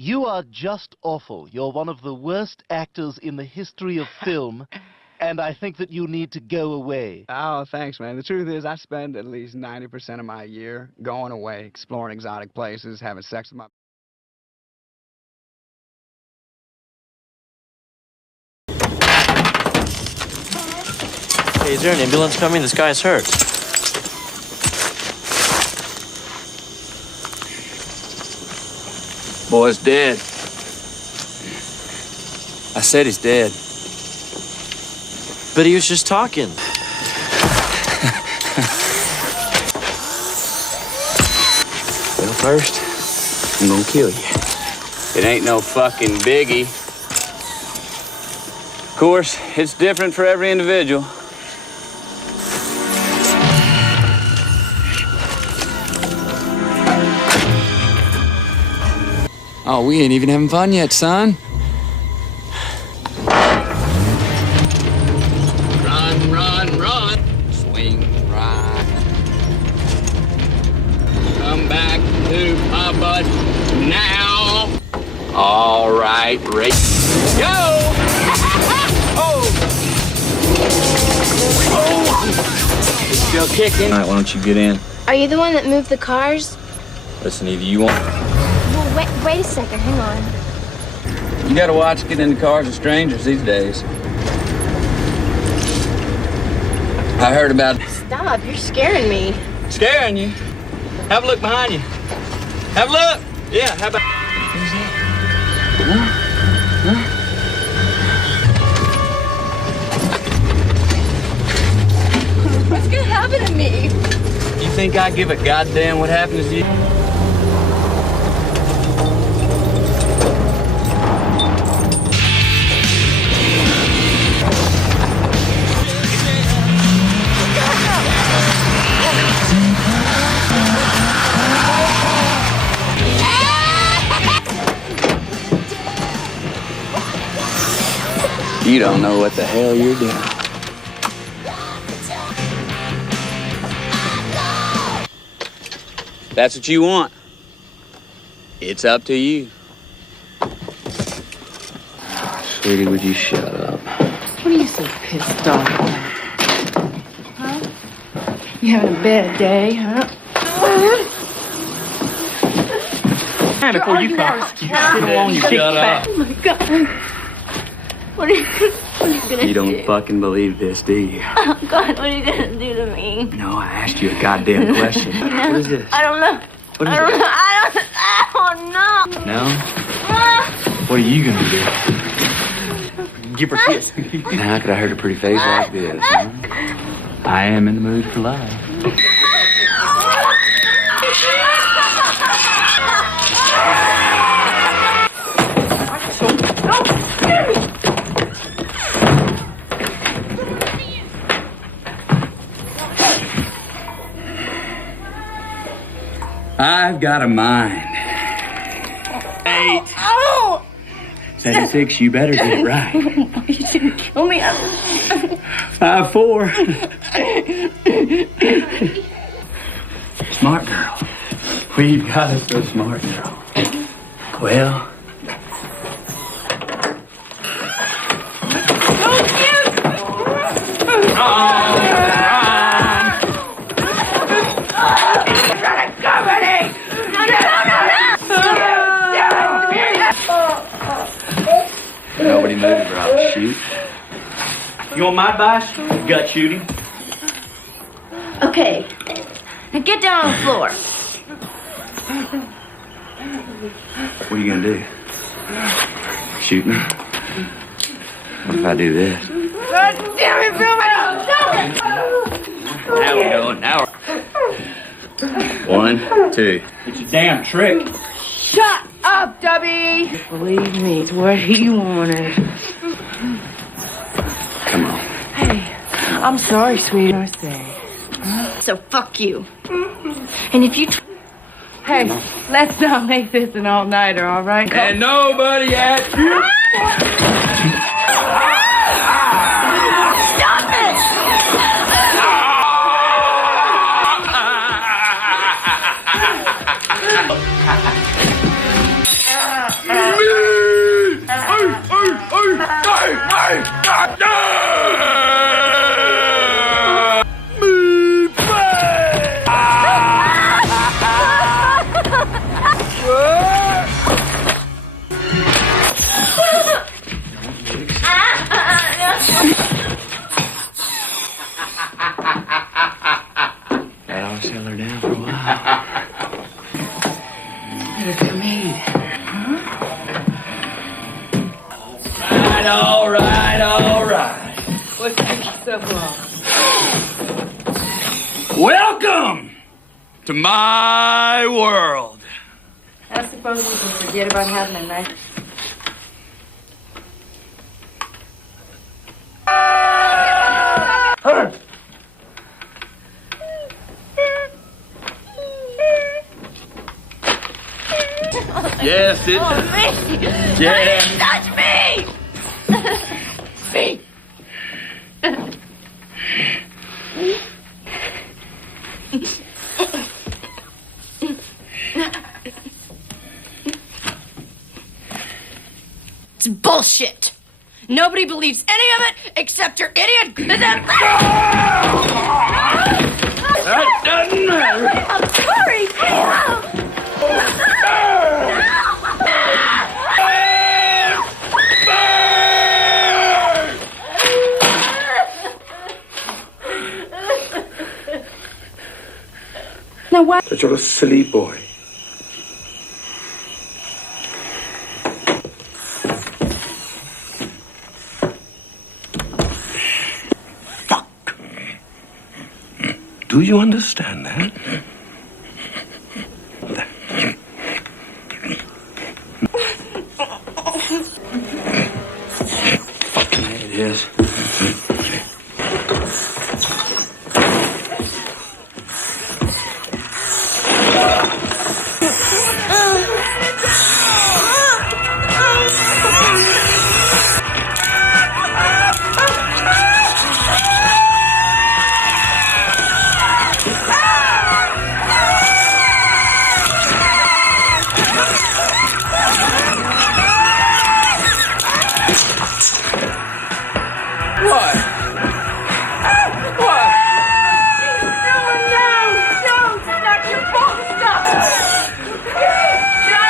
You are just awful. You're one of the worst actors in the history of film, and I think that you need to go away. Oh, thanks, man. The truth is, I spend at least 90% of my year going away, exploring exotic places, having sex with my... Hey, is there an ambulance coming? This guy's hurt. Boy's dead. I said he's dead. But he was just talking. Well, first, I'm gonna kill you. It ain't no fucking biggie. Of course, it's different for every individual. Oh, we ain't even having fun yet, son. Run, run, run. Swing right. Come back to Papa now. All right, race. Go! Oh! Oh! It's still kicking. All right, why don't you get in? Are you the one that moved the cars? Listen, either you want... Well, wait a second. Hang on. You gotta watch getting into cars with strangers these days. I heard about it. Stop. You're scaring me. Scaring you? Have a look behind you. Have a look. Yeah, how about... Who's that? Huh? What's gonna happen to me? You think I give a goddamn what happens to you? You don't know what the hell you're doing. That's what you want. It's up to you. Sweetie, would you shut up? What are you so pissed off? Huh? You having a bad day, huh? And before you come, you sit along your big fat. Oh my God. What are you gonna do? You don't fucking believe this, do you? Oh God, what are you gonna do to me? No, I asked you a goddamn question. What is this? I don't know. What is I don't it? know. I don't know. No? What are you gonna do? Give her a kiss. How could I hurt a pretty face like this, huh? I am in the mood for love. I've got a mind. 8. Oh! 76, you better get it right. You shouldn't kill me. 5, 4. Smart girl. We've got us a smart girl. Well. Nobody moves or I'll shoot. You want my advice? Gut shooting. Okay. Now get down on the floor. What are you gonna do? Shoot me? What if I do this? God damn it, Vilmer! Now we're going. Now we're... 1, 2. It's a damn trick. Shut up, Debbie! Believe me, it's what he wanted. Come on. Hey, I'm sorry, sweetie. I say. So fuck you. And if you... Hey, let's not make this an all-nighter, all right? And nobody asked you. Stop it! so far. Welcome to my world. I suppose we can forget about having a nice... Yes, it. Oh, me! Yeah. Touch me! Me! It's bullshit. Nobody believes any of it except your idiot. That doesn't matter. I'm sorry. Now what? That you're a silly boy. Fuck. Do you understand that? Fucking it is. No! Stop your bull stuff! No!